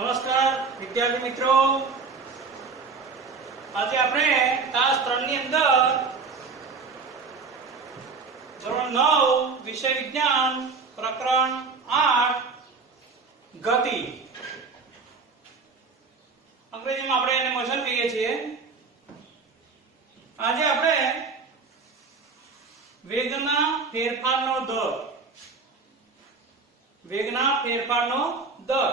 નમસ્કાર વિદ્યાર્થી મિત્રો, આજે આપણે ક્લાસ 3 ની અંદર ધોરણ 9 વિષય વિજ્ઞાન પ્રકરણ 8 ગતિ, અંગ્રેજીમાં આપણે એને મોશન કહીએ છીએ. આજે આપણે વેગના ફેરફારનો દર, વેગના ફેરફારનો દર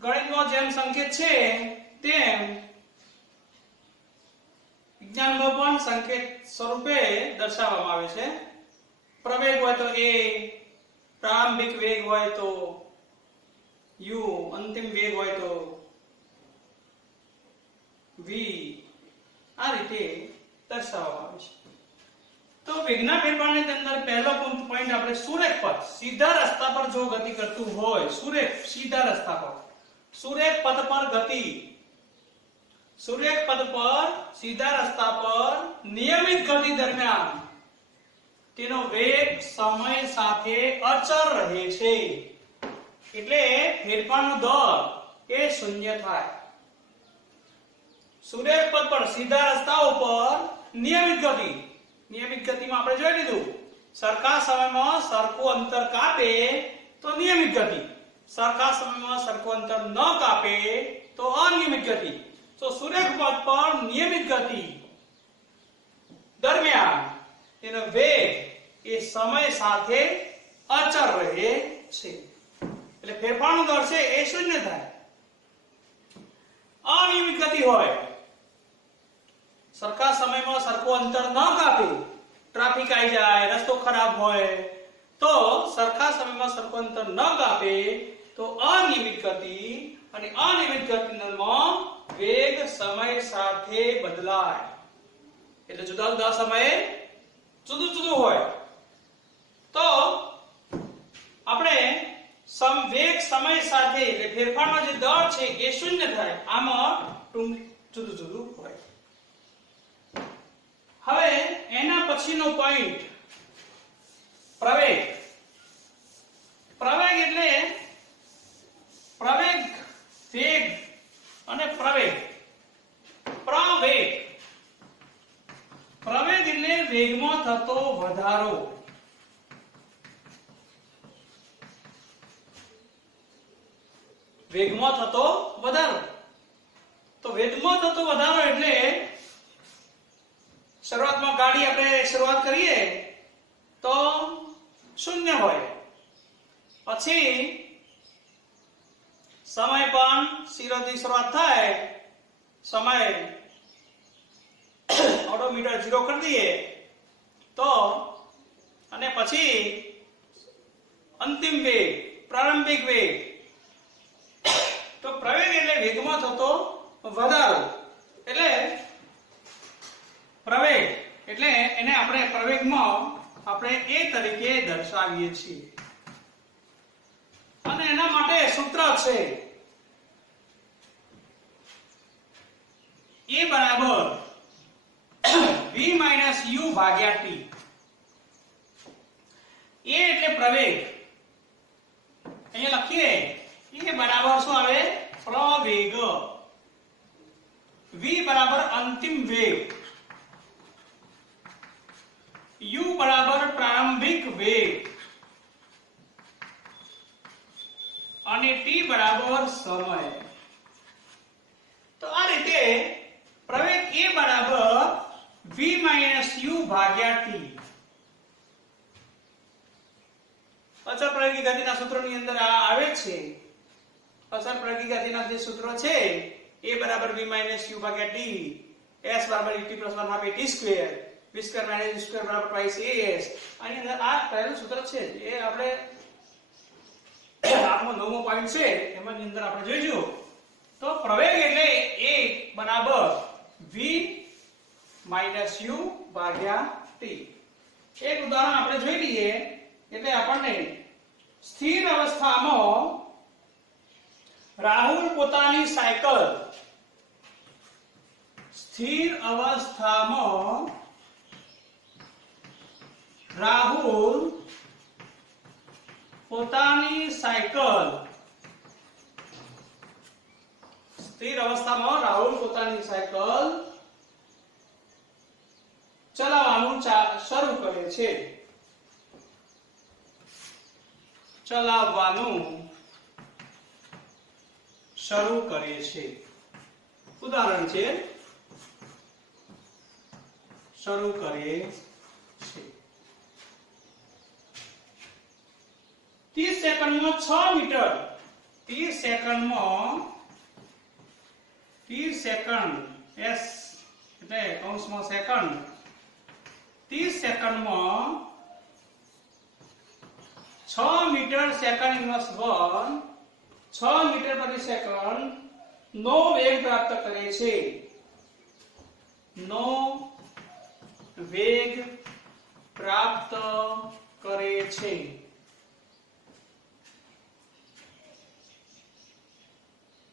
ગણિતનો જેમ સંકેત છે તેમ વિજ્ઞાનમાં પણ સંકેત સ્વરૂપે દર્શાવવામાં આવે છે. પ્રવેગ હોય તો a, પ્રારંભિક વેગ હોય તો u, અંતિમ વેગ હોય તો v, આ રીતે દર્શાવવામાં આવે છે. તો વેગના ફેરફારની અંદર પહેલો પોઈન્ટ આપણે સુરેખ પથ, સીધા રસ્તા પર જો ગતિ કરતું હોય, સુરેખ સીધા રસ્તા પર, સુરેખ પથ પર ગતિ, સુરેખ પથ પર સીધા રસ્તા પર નિયમિત ગતિ દરમિયાન તેનો વેગ સમય સાથે અચળ રહે છે, એટલે ફેરફારનો દર એ શૂન્ય થાય. સુરેખ પથ પર સીધા રસ્તા ઉપર નિયમિત ગતિ, નિયમિત ગતિમાં આપણે જોઈ લીધું, સરખા સમયમાં સરખું અંતર કાપે તો નિયમિત ગતિ, સરખા સમયમાં સરખું અંતર ન કાપે તો અનિયમિત ગતિ. તો સુરેખ પથ પર નિયમિત ગતિ દરમિયાન તેનો વેગ એ સમય સાથે અચળ રહે છે, એટલે ફેરફારનો દર છે એ શૂન્ય થાય. અનિયમિત ગતિ હોય, સરખા સમયમાં સરખું અંતર ન કાપે, ટ્રાફિક આવી જાય, રસ્તો ખરાબ હોય તો સરખા સમયમાં સરખું અંતર ન કાપે તો અનિયમિત ગતિ, અને અનિયમિત ગતિમાં વેગ સમય સાથે બદલાય, એટલે જુદા જુદા સમયે જુદું જુદું હોય. તો આપણે વેગ સમય સાથે એટલે ફેરફારનો જે દર છે એ શૂન્ય થાય, આમાં જુદું જુદું હોય. હવે એના પછીનો પોઈન્ટ પ્રવેગ. પ્રવેગ એટલે પ્રવેગ, વેગ અને પ્રવેગ. પ્રવેગ, પ્રવેગ એટલે વેગમાં થતો વધારો. વેગમાં થતો વધારો. તો વેગમાં થતો વધારો એટલે શરૂઆતમાં ગાડી આપણે શરૂઆત કરીએ તો શૂન્ય હોય, પછી સમય પણ 0 થી શરૂઆત થાય, સમય ઓડોમીટર 0 કરી દઈએ તો, અને પછી અંતિમ વેગ, પ્રારંભિક વેગ. તો પ્રવેગ એટલે વેગમાં થતો વધારો, એટલે પ્રવેગ એટલે એને આપણે પ્રવેગમાં આપણે એ તરીકે દર્શાવીએ છીએ, અને એના માટે સૂત્ર છે a બરાબર v માઈનસ u ભાગ્યા t. a એટલે પ્રવેગ, અહીંયા લખીએ a બરાબર શું આવે? પ્રવેગ. v બરાબર અંતિમ વેગ, u બરાબર પ્રારંભિક વેગ, અને t બરાબર સમય. તો આ રીતે પ્રવેગ a બરાબર v માઈનસ u ભાગ્યા t. અચળ પ્રવેગી ગતિના સૂત્રોની અંદર આ આવે છે. અચળ પ્રવેગી ગતિના જે સૂત્રો છે a બરાબર v માઈનસ u ભાગ્યા t, s બરાબર et + 1/2 at square, v square minus u square બરાબર twice as. આની અંદર આ પહેલું સૂત્ર છે, એ આપણે આનો નવમો પોઈન્ટ છે એમાંની અંદર આપણે જોઈશું. તો પ્રવેગ એટલે a બરાબર v માઈનસ u ભાગ્યા t. એક ઉદાહરણ આપણે જોઈ લઈએ એટલે આપણને સ્થિર અવસ્થામાં રાહુલ પોતાની સાયકલ, સ્થિર અવસ્થામાં રાહુલ પોતાની સાયકલ સ્થિર અવસ્થામાં રાહુલ પોતાની સાયકલ ચલાવવાનું શરૂ કરે છે. ચલાવવાનું શરૂ કરે છે. ઉદાહરણ છે શરૂ કરે છે. 30 સેકન્ડમાં 6 મીટર 30 સેકન્ડમાં 30 સેકન્ડ s એટલે કૌંસમાં સેકન્ડ 30 સેકન્ડમાં 6 મીટર સેકન્ડ ઇન્વર્સ 1 6 મીટર પ્રતિ સેકન્ડ નો વેગ પ્રાપ્ત કરે છે. નો વેગ પ્રાપ્ત કરે છે.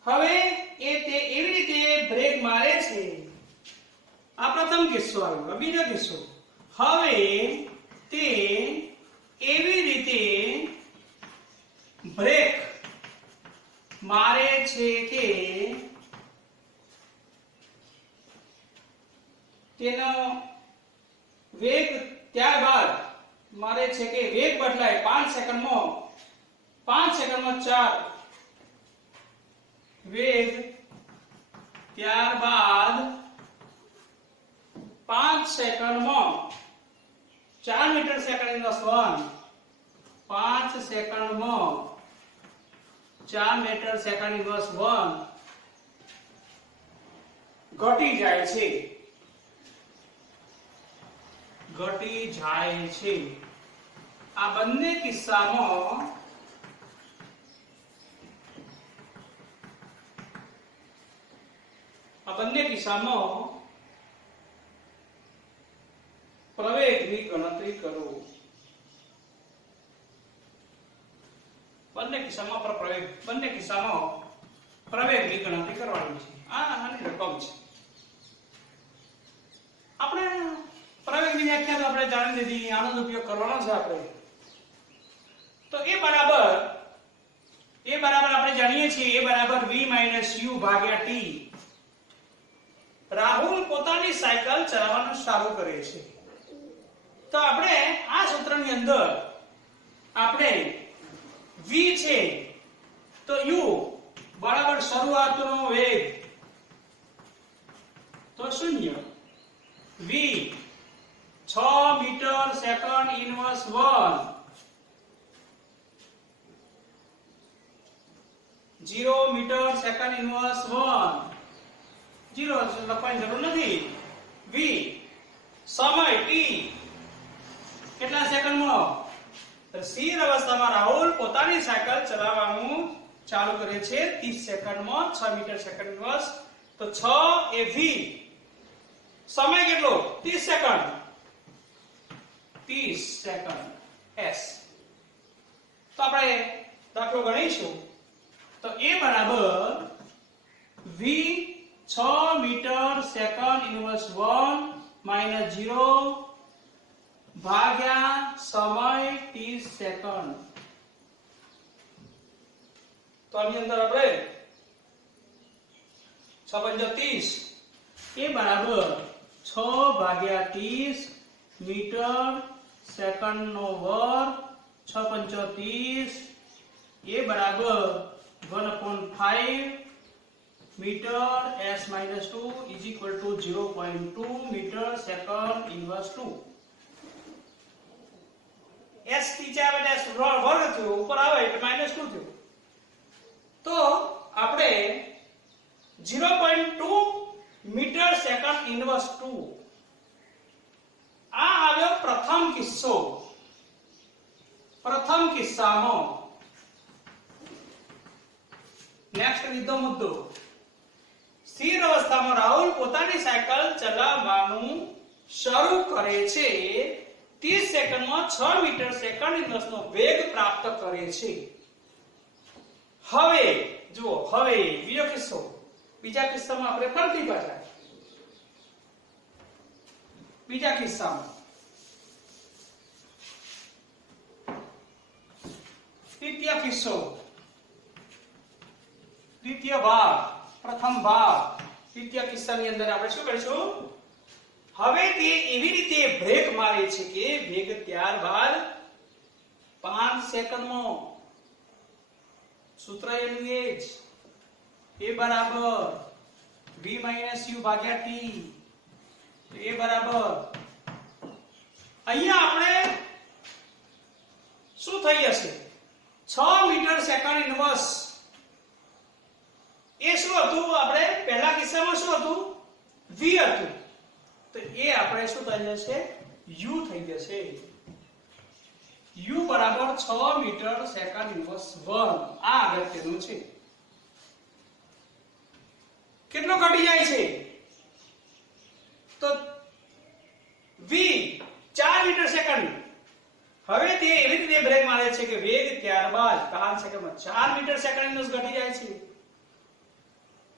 હવે તે એવી રીતે બ્રેક મારે છે. આ પ્રથમ કિસ્સો આવ્યો. બીજો કિસ્સો, હવે તે એવી રીતે બ્રેક મારે છે કે તેનો વેગ ત્યારબાદ મારે છે કે વેગ બદલાય 5 સેકન્ડમાં 4 વેગ ત્યારબાદ 5 સેકન્ડમાં 4 મીટર સેકન્ડ ઇન્વર્સ 1 5 સેકન્ડમાં 4 મીટર સેકન્ડ ઇન્વર્સ 1 ઘટી જાય છે. આ બંને કિસ્સામાં પ્રવેગની ગણતરી કરો. બંને કિસ્સામાં પ્રવેગની ગણતરી કરવાની છે. આની રકમ છે. આપણે પ્રવેગની વ્યાખ્યા તો આપણે જાણી લીધી. આનો જ ઉપયોગ કરવાનો છે આપણે. તો એ બરાબર આપણે જાણીએ છીએ એ બરાબર v - u ભાગ્યા t. રાહુલ પોતાની સાયકલ ચલાવવાનું શરૂ કરે છે. તો આપણે આ સૂત્રની અંદર આપણે v છે તો u બરાબર શરૂઆતનો વેગ તો 0 v 6 metre second inverse 1 0 metre second inverse 1 0 લખવાની જરૂર નથી. v સમય t કેટલા સેકન્ડમાં? સ્થિર અવસ્થામાં રાહુલ પોતાની સાયકલ ચલાવવાનું ચાલુ કરે છે 30 સેકન્ડમાં 6 મીટર સેકન્ડ ઇન્વર્સ. તો 6 એ v સમય કેટલો? 30 સેકન્ડ s. તો આપણે દાખલો ગણીશું. તો એ બરાબર v 6 મીટર સેકન્ડ ઇન્વર્સ 1 - 0 ભાગ્યા સમય 30 સેકન્ડ. તો આની અંદર આપણે 6 × 30 એ બરાબર 6 ભાગ્યા 30 મીટર સેકન્ડ નો વર્ગ 6 × 30 એ બરાબર 1/5 metre s - 2 = 0.2 metre second inverse 2. s નીચે આવે એટલે વર્ગ થયો, ઉપર આવે એટલે -2 થયો. તો આપણે 0.2 મીટર સેકન્ડ ઇન્વર્સ 2 આ આવ્યો પ્રથમ કિસ્સો. પ્રથમ કિસ્સામાં નેક્સ્ટ બીજો મુદ્દો, સ્થિર અવસ્થામાં રાહુલ પોતાની સાયકલ ચલાવવાનું શરૂ કરે છે 30 સેકન્ડમાં 6 મીટર સેકન્ડ ઇન્વર્સનો વેગ પ્રાપ્ત કરે છે. હવે જુઓ, હવે બીજો કિસ્સો. બીજા કિસ્સામાં આપણે ફરતી પાછા બીજા કિસ્સામાં દ્વિતીય કિસ્સો, દ્વિતીય ભાગ. પ્રથમ ભાગ દ્વિતીય કિસ્સાની અંદર આપણે શું કરીશું હવે તે એવી રીતે બ્રેક મારે છે કે વેગ ત્યારબાદ 5 સેકન્ડમાં સૂત્ર એનું એ જ a બરાબર v - u ભાગ્યા t a બરાબર અહીંયા આપણે શું થઈ જશે 6 મીટર સેકન્ડ ઇન્વર્સ એ શું હતું આપણે પહેલા કિસ્સામાં શું હતું v હતું તો એ આપણે શું થઈ જશે u થઈ જશે u બરાબર 6 મીટર સેકન્ડ ઇન્વર્સ 1 આ અગત્યનું છે કેટલો ઘટી જાય છે તો v 4 મીટર સેકન્ડ હવે તે એવી રીતે બ્રેક મારે છે કે વેગ ત્યારબાદ 5 સેકન્ડમાં 4 મીટર સેકન્ડ ઇન્વર્સ ઘટી જાય છે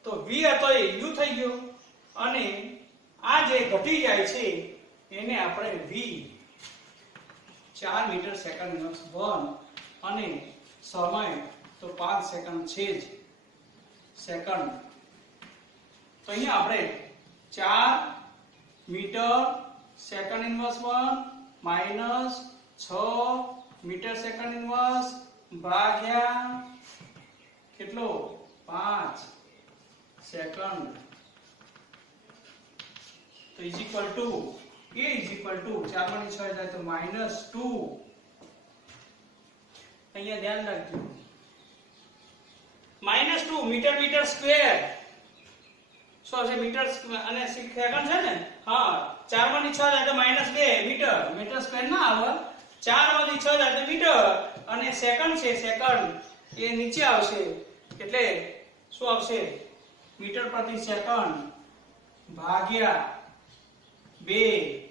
તો v હતો એ u થઈ ગયો અને આ જે ઘટી જાય છે એને આપણે v 4 મીટર સેકન્ડ ઇન્વર્સ 1 અને સમય તો 5 સેકન્ડ છે જ સેકન્ડ તો અહીંયા આપણે 4 metre second inverse 1 minus 6 metre second inverse ભાગ્યા કેટલો 5 સેકન્ડ તો is equal to a is equal to 4 માંથી 6 જાય તો -2 અહીંયા ધ્યાન રાખજો -2 મીટર સ્ક્વેર શું છે મીટર અને સેકન્ડ છે ને હા 4 માંથી 6 જાય તો -2 મીટર સ્ક્વેર ના આવે 4 માંથી 6 જાય તો મીટર અને સેકન્ડ છે સેકન્ડ એ નીચે આવશે એટલે શું આવશે મીટર પ્રતિ સેકન્ડ ભાગ્યા 2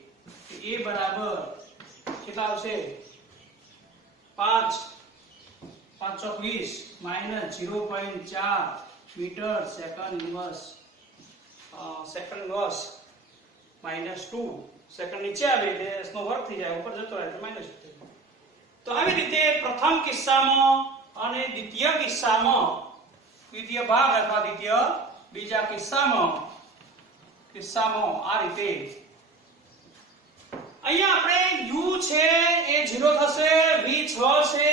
એ બરાબર કેટલા આવશે 5 520 -0.4 metre second inverse second inverse -2 second નીચે આવે એટલે s નો વર્ગ થઈ જાય ઉપર જતો રહે એટલે -2 તો આવી રીતે પ્રથમ કિસ્સામાં અને દ્વિતીય કિસ્સામાં દ્વિતીય ભાગ અથવા દ્વિતીય બીજા કિસ્સામાં આ રીતે અહીંયા આપણે u છે એ 0 થશે v 6 છે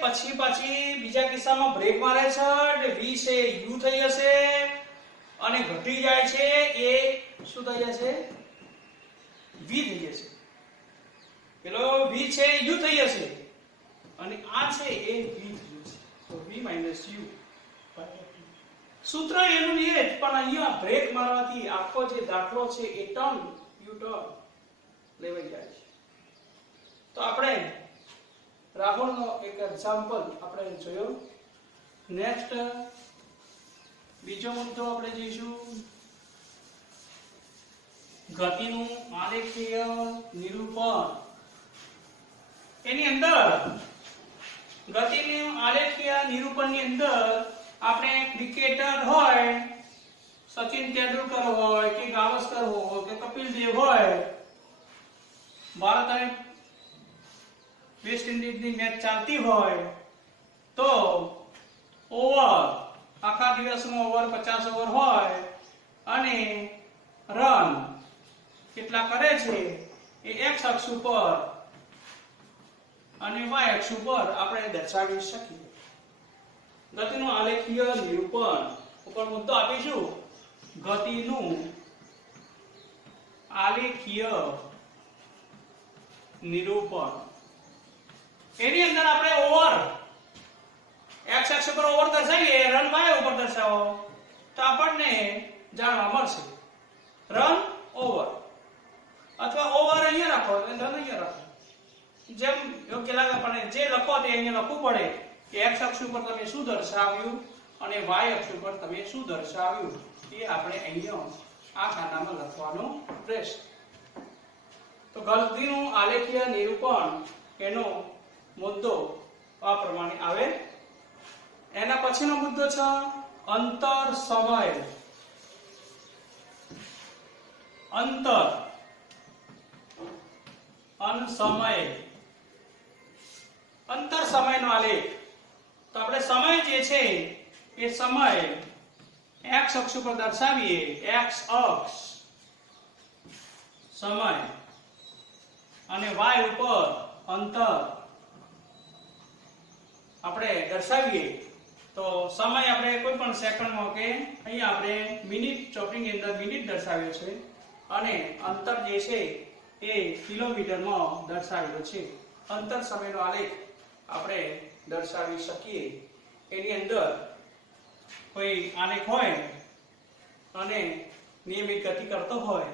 પછી બીજા કિસ્સામાં બ્રેક મારે છે એટલે v છે u થઈ જશે અને ઘટી જાય છે એ શું થઈ જશે v થઈ જશે પેલો v છે u થઈ જશે અને આ છે એ v થઈ જશે તો v - u સૂત્ર એનું એ જ પણ અહીંયા બ્રેક મારવાથી આખો જે દાખલો છે એ ટર્ન u ટર્ન લેવાઈ જાય છે તો આપણે રાહુલનો એક એક્ઝામ્પલ આપણે જોયો નેક્સ્ટ બીજો મુદ્દો આપણે જોઈશું ગતિનું આલેખીય નિરૂપણ એની અંદર ગતિનું આલેખીય નિરૂપણની અંદર આપણે ક્રિકેટર હોય સચિન તેંડુલકર હોય કે ગાવસ્કર હોય કે કપિલ દેવ હોય ભારત અને વેસ્ટ ઇન્ડિઝની મેચ ચાલતી હોય તો ઓવર આખા દિવસમાં ઓવર 50 ઓવર હોય અને રન કેટલા કરે છે એ x અક્ષ ઉપર અને y અક્ષ ઉપર આપણે દર્શાવી શકીએ ગતિનું આલેખીય નિરૂપણ ઉપર મુદ્દો આપીશું ગતિનું આલેખીય નિરૂપણ એની અંદર આપણે ઓવર x અક્ષ પર ઓવર દર્શાવીએ રન y ઉપર દર્શાવો તો આપણને જાણવા મળશે રન ઓવર અથવા ઓવર અહીંયા રાખો અને રન અહીંયા રાખો જેમ યોગ્ય લાગે પણ જે લખો તે અહીંયા લખવું પડે કે x અક્ષ ઉપર તમે શું દર્શાવ્યું અને y અક્ષ ઉપર તમે શું દર્શાવ્યું એ આપણે અહીંયા આ ખાનામાં લખવાનું રહેશે તો ગતિનું આલેખીય નિરૂપણ એનો મુદ્દો આ પ્રમાણે આવે એના પછીનો મુદ્દો છે અંતર સમય અંતર સમય અંતર સમયનો આલેખ તો આપણે સમય જે છે એ સમય x અક્ષ ઉપર દર્શાવીએ, x અક્ષ સમય અને y ઉપર અંતર આપણે દર્શાવીએ તો સમય આપણે કોઈ પણ સેકન્ડમાં કે અહીંયા આપણે મિનિટ ચોપડીની અંદર મિનિટ દર્શાવ્યો છે અને અંતર જે છે એ કિલોમીટરમાં દર્શાવેલો છે. અંતર સમયનો આલેખ આપણે દર્શાવી શકીએ. એની અંદર કોઈ આલેખ હોય અને નિયમિત ગતિ કરતો હોય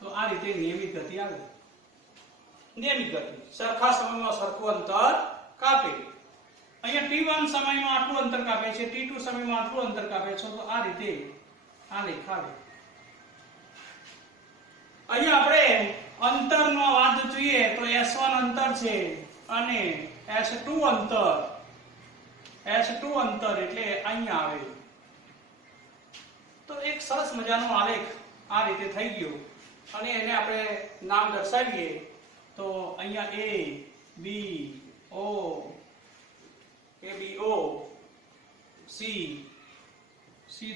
તો આ રીતે નિયમિત ગતિ આવે. નિયમિત ગતિ સરખા સમયમાં સરખું અંતર કાપે. અહીંયા t1 સમયમાં આટલું અંતર કાપે છે, t2 સમયમાં આટલું અંતર કાપે છે, તો આ રીતે આલેખ આવે. અહીંયા આપણે અંતરનો વાત જોઈએ તો s1 અંતર છે અને s2 અંતર એટલે અહીંયા આવે. તો એક સરસ મજાનો આલેખ આ રીતે થઈ ગયો અને એને આપણે નામ દર્શાવીએ તો અહીંયા a b o c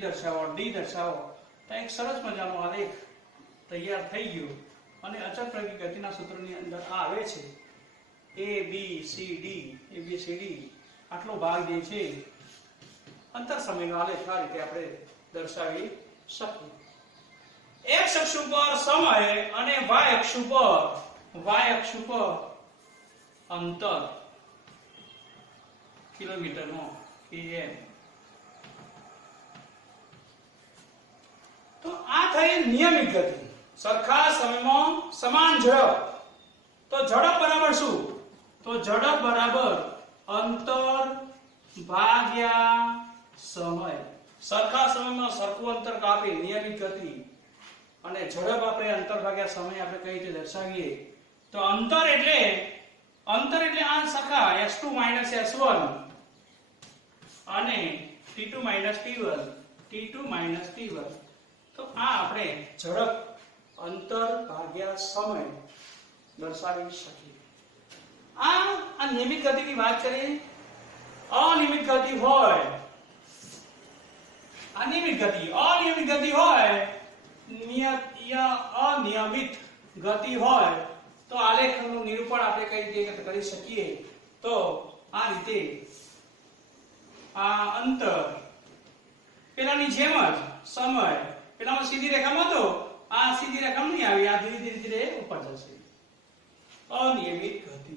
દર્શાવો, d દર્શાવો, તો એક સરસ મજાનો આલેખ તૈયાર થઈ ગયો અને અચળ પ્રાયોગિક ગતિના સૂત્રની અંદર આ આવે છે a b c d આટલો ભાગ જે છે અંતર સમયનો આલેખ આ રીતે આપણે દર્શાવી શકીએ. x અક્ષ ઉપર સમય અને y અક્ષ ઉપર અંતર કિલોમીટરમાં km. તો આ થઈ નિયમિત ગતિ, સરખા સમયમાં સમાન ઝડપ. તો ઝડપ બરાબર શું? તો ઝડપ બરાબર અંતર ભાગ્યા સમય. સરખા સમયમાં સરખું અંતર કાપી નિયમિત ગતિ અને ઝડપ આપણે અંતર ભાગ્યા સમય આપણે કઈ રીતે દર્શાવીએ તો અંતર એટલે આ સરખા s2 s1 અને t2 t1 તો આ આપણે ઝડપ અંતર ભાગ્યા સમય દર્શાવી શકીએ. આ નિયમિત ગતિની વાત કરીએ. અનિયમિત ગતિ હોય, અનિયમિત ગતિ હોય, અનિયમિત ગતિ હોય તો આલેખનું નિરૂપણ આપણે કઈ રીતે કરી શકીએ તો આ રીતે આ અંતર પેલાની જેમ જ સમય પેલામાં સીધી રેખામાં તો આ સીધી રેખામાં નહીં આવી, આ ધીરે ધીરે ઉપર જશે. અનિયમિત ગતિ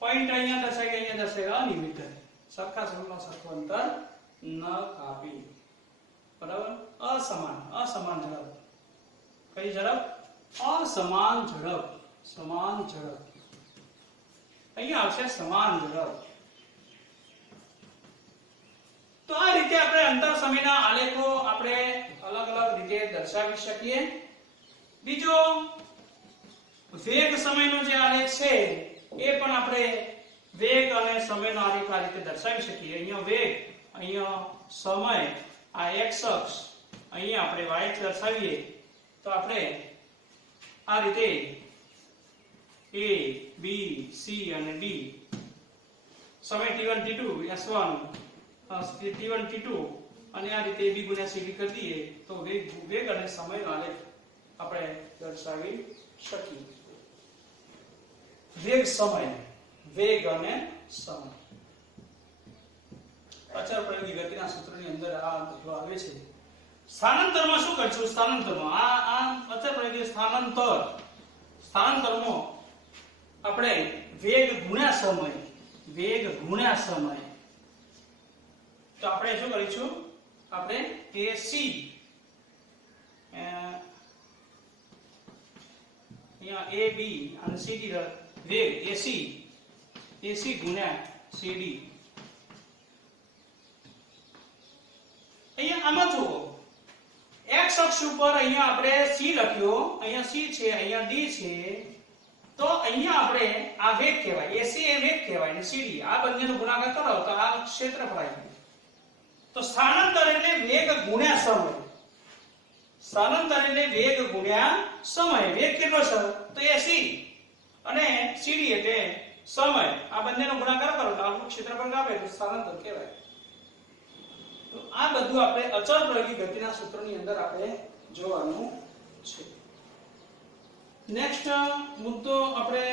પોઈન્ટ અહીંયા દર્શાય કે અહીંયા દર્શાય અનિયમિત ગતિ, સરખા સમયમાં સરખું અંતર ન કાપી. બરાબર. અસમાન ઝડપ. કઈ ઝડપ? અસમાન ઝડપ. સમાન ઝડપ અહીંયા આવશે સમાન ઝડપ. તો આ રીતે આપણે અંતર સમયના આલેખો આપણે અલગ અલગ રીતે દર્શાવી શકીએ. બીજો વેગ સમયનો જે આલેખ છે એ પણ આપણે વેગ અને સમયનો આલેખ આ રીતે દર્શાવી શકીએ. અહીંયા વેગ, અહીંયા સમય, આ x અક્ષ, અહીંયા આપણે y અક્ષ દર્શાવીએ તો આપણે આ રીતે a b c અને d સમય t1 t2 s1 t1 t2 અને આ રીતે b ગુણ્યા cd કરી દઈએ તો વેગ અને સમયનો આલેખ આપણે દર્શાવી શકીએ. વેગ અને સમય અચળ પ્રાયોગિક ગતિના સૂત્રની અંદર આ દાખલો આવે છે. સ્થાનાંતરમાં શું કરશું? સ્થાનાંતરમાં આ અચળ પ્રાયોગિક સ્થાનાંતરમાં આપણે વેગ ગુણ્યા સમય તો આપણે શું કરીશું? આપણે AC અહીંયા AB અને CD વેગ AC ગુણ્યા CD. અહીંયા આમાં જુઓ x અક્ષ ઉપર અહીંયા આપણે c લખ્યો, અહીંયા c છે, અહીંયા d છે, તો અહીંયા આપણે આ વેગ કહેવાય, AC એ વેગ કહેવાય અને CD આ બંનેનો ગુણાકાર કરો તો આ ક્ષેત્રફળ આવી જાય. તો સ્થાનાંતર એટલે વેગ ગુણ્યા સમય. સ્થાનાંતર એટલે વેગ ગુણ્યા સમય. વેગ કેટલો છે? તો AC અને CD એટલે સમય. આ બંનેનો ગુણાકાર કરો તો આપણું ક્ષેત્રફળ આવે તો સ્થાનાંતર કહેવાય. તો આ બધું આપણે અચળ પ્રયોગી ગતિના સૂત્રની અંદર આપણે જોવાનું છે. નેક્સ્ટ મુદ્દો આપણે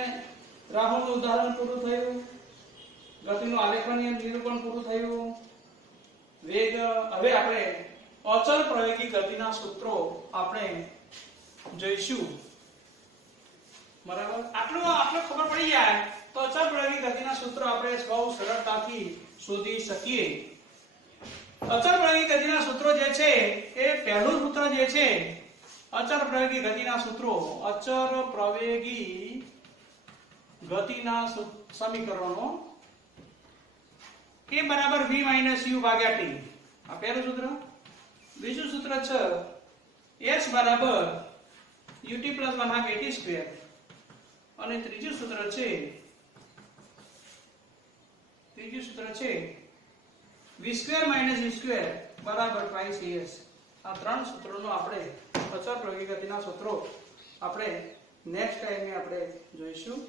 રાહુલનું ઉદાહરણ પૂરું થયું, ગતિનું આલેખનીય નિરૂપણ પૂરું થયું. વેગ હવે આપણે અચળ પ્રયોગી ગતિના સૂત્રો આપણે જોઈશું. બરાબર, આટલું ખબર પડી જાય તો અચળ પ્રયોગી ગતિના સૂત્રો આપણે બહુ સરળતાથી શોધી શકીએ. અચળ પ્રયોગી ગતિના સૂત્રો જે છે એ પહેલું સૂત્ર જે છે અચળ પ્રયોગી ગતિના સૂત્રો, અચળ પ્રયોગી ગતિના સમીકરણો k બરાબર v - u ભાગ્યા t. આ પહેલું સૂત્ર. બીજું સૂત્ર છે h બરાબર ut + 1/2 at². અને ત્રીજું સૂત્ર છે v² - u² બરાબર 2as. આ ત્રણ સૂત્રોનો આપણે અચળ પ્રયોગી ગતિના સૂત્રો આપણે નેક્સ્ટ ટાઈમે આપણે જોઈશું.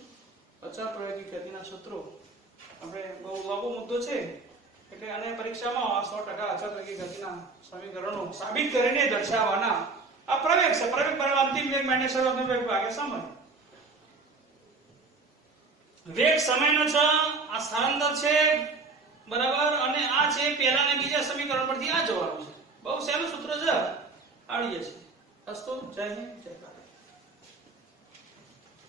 અચળ પ્રયોગી ગતિના સૂત્રો આપણે બહુ લાંબો મુદ્દો છે એટલે આને પરીક્ષામાં 100% અચળ પ્રયોગી ગતિના સમીકરણો સાબિત કરીને દર્શાવવાના આ પ્રયોગ છે. પ્રયોગ પર અંતિમ વેગ - શરૂઆતનો વેગ ભાગ્યા સમય. વેગ સમયનો છે, આ સ્થાનાંતર છે, બરાબર, અને આ છે પહેલા અને બીજા સમીકરણ પરથી આ જવાનું છે. બહુ સહેલું સૂત્ર છે, આવડી જશે. અસ્તુ, જય હિન્દ, જય ભારત.